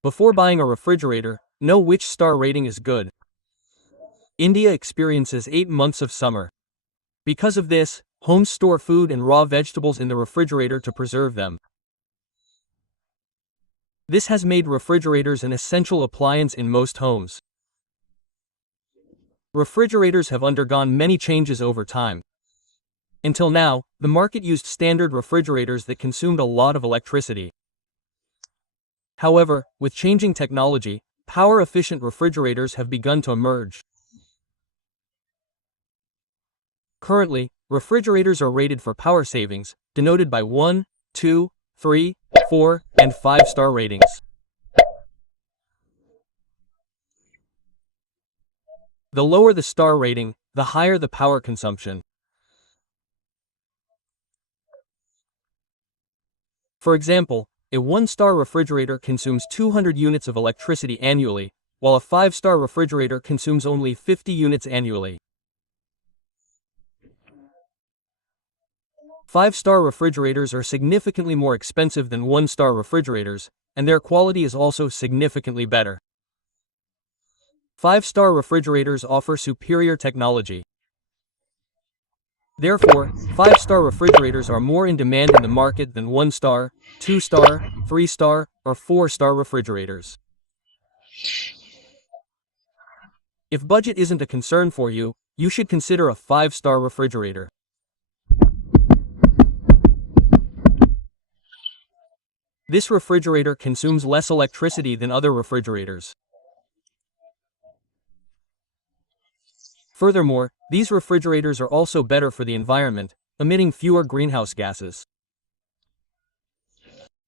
Before buying a refrigerator, know which star rating is good. India experiences 8 months of summer. Because of this, homes store food and raw vegetables in the refrigerator to preserve them. This has made refrigerators an essential appliance in most homes. Refrigerators have undergone many changes over time. Until now, the market used standard refrigerators that consumed a lot of electricity. However, with changing technology, power-efficient refrigerators have begun to emerge. Currently, refrigerators are rated for power savings, denoted by 1, 2, 3, 4, and 5-star ratings. The lower the star rating, the higher the power consumption. For example, a 1-star refrigerator consumes 200 units of electricity annually, while a 5-star refrigerator consumes only 50 units annually. 5-star refrigerators are significantly more expensive than 1-star refrigerators, and their quality is also significantly better. 5-star refrigerators offer superior technology. Therefore, 5-star refrigerators are more in demand in the market than 1-star, 2-star, 3-star, or 4-star refrigerators. If budget isn't a concern for you, you should consider a 5-star refrigerator. This refrigerator consumes less electricity than other refrigerators. Furthermore, these refrigerators are also better for the environment, emitting fewer greenhouse gases.